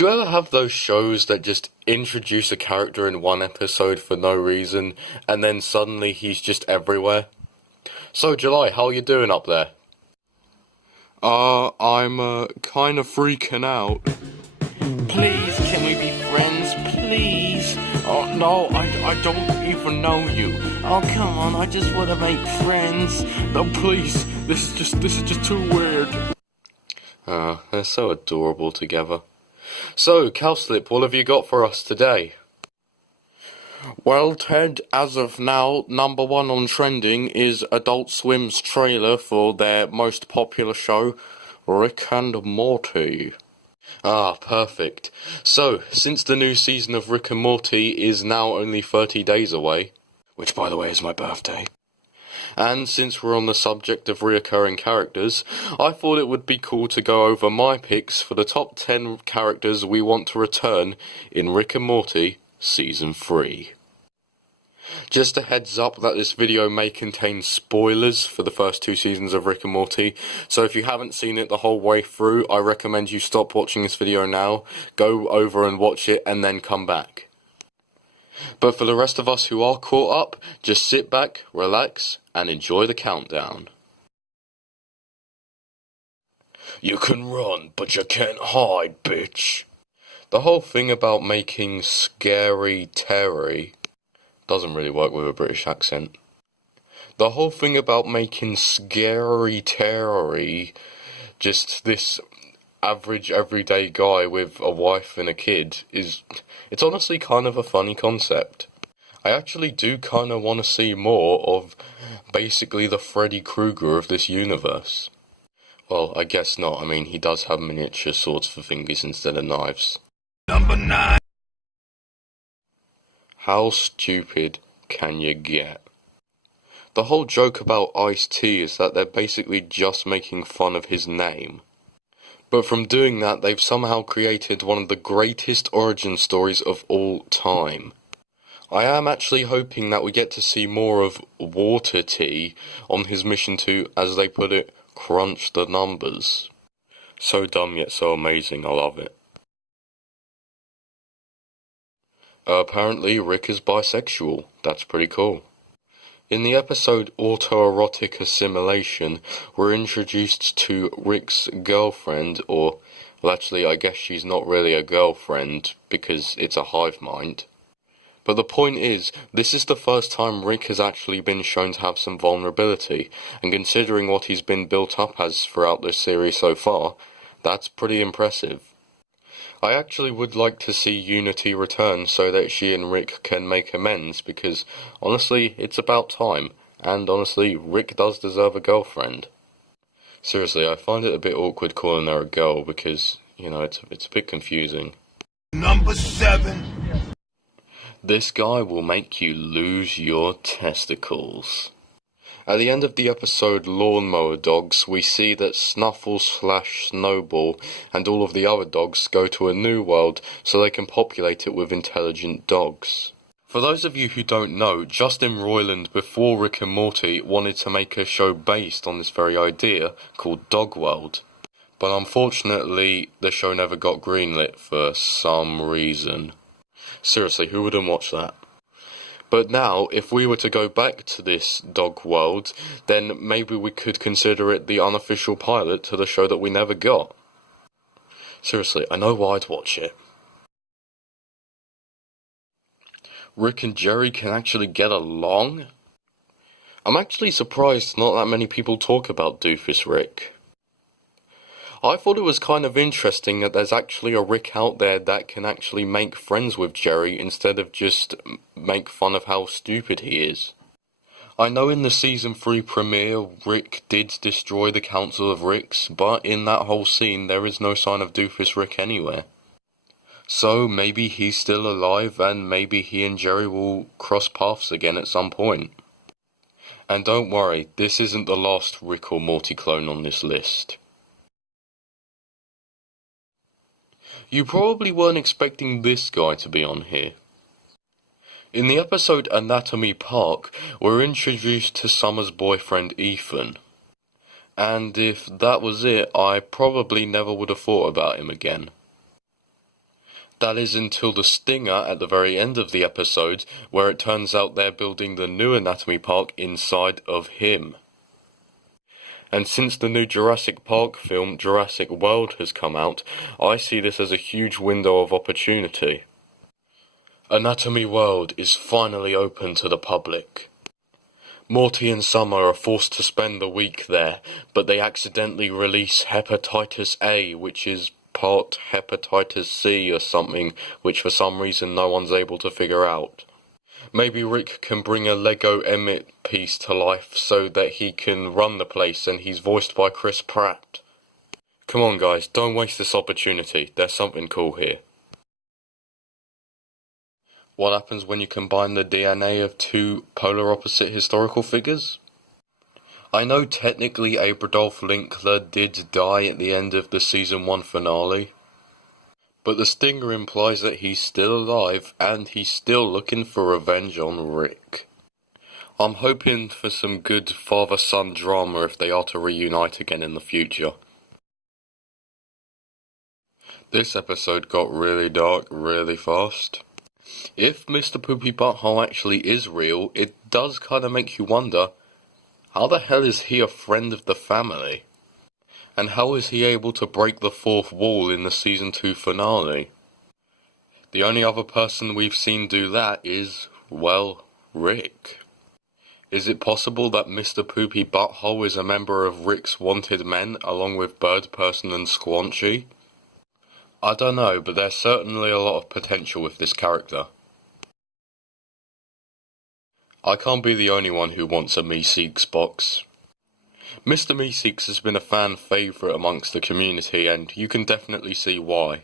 Do you ever have those shows that just introduce a character in one episode for no reason, and then suddenly he's just everywhere? So, July, how are you doing up there? I'm kind of freaking out. Please, can we be friends, please? Oh, no, I don't even know you. Oh, come on, I just want to make friends. No, please, this is just too weird. They're so adorable together. So, Cowslip, what have you got for us today? Well, Ted, as of now, number one on trending is Adult Swim's trailer for their most popular show, Rick and Morty. Ah, perfect. So, since the new season of Rick and Morty is now only 30 days away, which by the way is my birthday, and since we're on the subject of reoccurring characters, I thought it would be cool to go over my picks for the top 10 characters we want to return in Rick and Morty Season 3. Just a heads up that this video may contain spoilers for the first 2 seasons of Rick and Morty, so if you haven't seen it the whole way through, I recommend you stop watching this video now, go over and watch it, and then come back. But for the rest of us who are caught up, just sit back, relax, and enjoy the countdown. You can run, but you can't hide, bitch. The whole thing about making scary Terry doesn't really work with a British accent. The whole thing about making scary Terry just this average everyday guy with a wife and a kid it's honestly kind of a funny concept. I actually do kind of want to see more of basically the Freddy Krueger of this universe. Well, I guess not. I mean, he does have miniature swords for fingers instead of knives. Number 9. How stupid can you get? The whole joke about Ice-T is that they're basically just making fun of his name. But from doing that, they've somehow created one of the greatest origin stories of all time. I am actually hoping that we get to see more of Water T on his mission to, as they put it, crunch the numbers. So dumb yet so amazing, I love it. Apparently Rick is bisexual, that's pretty cool. In the episode Autoerotic Assimilation, we're introduced to Rick's girlfriend, or, well actually I guess she's not really a girlfriend, because it's a hive mind. But the point is, this is the first time Rick has actually been shown to have some vulnerability, and considering what he's been built up as throughout this series so far, that's pretty impressive. I actually would like to see Unity return so that she and Rick can make amends, because honestly, it's about time, and honestly, Rick does deserve a girlfriend. Seriously, I find it a bit awkward calling her a girl because, you know, it's a bit confusing. Number 7. This guy will make you lose your testicles. At the end of the episode Lawnmower Dogs, we see that Snuffle/Snowball and all of the other dogs go to a new world so they can populate it with intelligent dogs. For those of you who don't know, Justin Roiland before Rick and Morty wanted to make a show based on this very idea called Dog World. But unfortunately, the show never got greenlit for some reason. Seriously, who wouldn't watch that? But now, if we were to go back to this dog world, then maybe we could consider it the unofficial pilot to the show that we never got. Seriously, I know why I'd watch it. Rick and Jerry can actually get along? I'm actually surprised not that many people talk about Doofus Rick. I thought it was kind of interesting that there's actually a Rick out there that can actually make friends with Jerry instead of just make fun of how stupid he is. I know in the Season 3 premiere, Rick did destroy the Council of Ricks, but in that whole scene there is no sign of Doofus Rick anywhere. So maybe he's still alive and maybe he and Jerry will cross paths again at some point. And don't worry, this isn't the last Rick or Morty clone on this list. You probably weren't expecting this guy to be on here. In the episode Anatomy Park, we're introduced to Summer's boyfriend Ethan. And if that was it, I probably never would have thought about him again. That is until the stinger at the very end of the episode, where it turns out they're building the new anatomy park inside of him. And since the new Jurassic Park film, Jurassic World, has come out, I see this as a huge window of opportunity. Anatomy World is finally open to the public. Morty and Summer are forced to spend the week there, but they accidentally release hepatitis A, which is part hepatitis C or something, which for some reason no one's able to figure out. Maybe Rick can bring a Lego Emmett piece to life so that he can run the place, and he's voiced by Chris Pratt. Come on guys, don't waste this opportunity, there's something cool here. What happens when you combine the DNA of two polar opposite historical figures? I know technically Abradolf Linkler did die at the end of the Season 1 finale, but the stinger implies that he's still alive and he's still looking for revenge on Rick. I'm hoping for some good father-son drama if they are to reunite again in the future. This episode got really dark really fast. If Mr. Poopy Butthole actually is real, it does kind of make you wonder, how the hell is he a friend of the family? And how is he able to break the fourth wall in the Season 2 finale? The only other person we've seen do that is, well, Rick. Is it possible that Mr. Poopy Butthole is a member of Rick's wanted men, along with Bird Person and Squanchy? I don't know, but there's certainly a lot of potential with this character. I can't be the only one who wants a Meeseeks box. Mr. Meeseeks has been a fan favourite amongst the community, and you can definitely see why.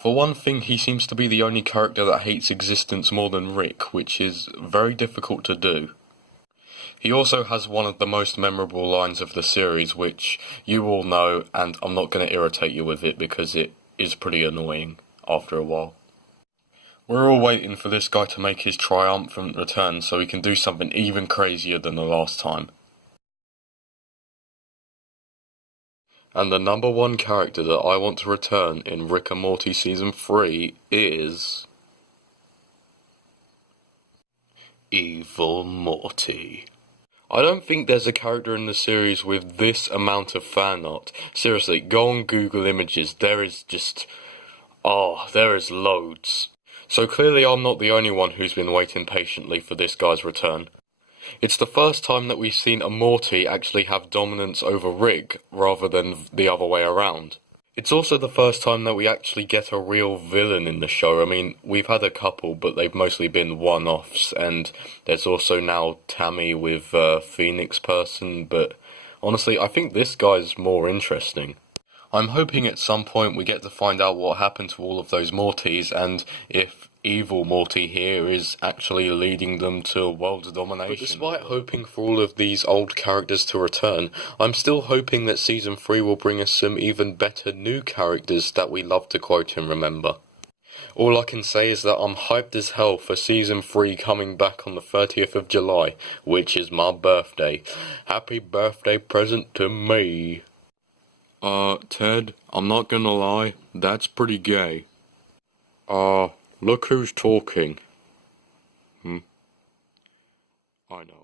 For one thing, he seems to be the only character that hates existence more than Rick, which is very difficult to do. He also has one of the most memorable lines of the series, which you all know, and I'm not going to irritate you with it because it is pretty annoying after a while. We're all waiting for this guy to make his triumphant return so he can do something even crazier than the last time. And the number one character that I want to return in Rick and Morty Season 3 is... Evil Morty. I don't think there's a character in the series with this amount of fan art. Seriously, go on Google Images, there is just... there is loads. So clearly I'm not the only one who's been waiting patiently for this guy's return. It's the first time that we've seen a Morty actually have dominance over Rick, rather than the other way around. It's also the first time that we actually get a real villain in the show. I mean, we've had a couple, but they've mostly been one-offs, and there's also now Tammy with Phoenix Person, but honestly, I think this guy's more interesting. I'm hoping at some point we get to find out what happened to all of those Mortys, and if evil Morty here is actually leading them to world domination. But despite hoping for all of these old characters to return, I'm still hoping that Season 3 will bring us some even better new characters that we love to quote and remember. All I can say is that I'm hyped as hell for Season 3 coming back on the 30th of July, which is my birthday. Happy birthday present to me. Ted, I'm not gonna lie, that's pretty gay. Look who's talking. I know.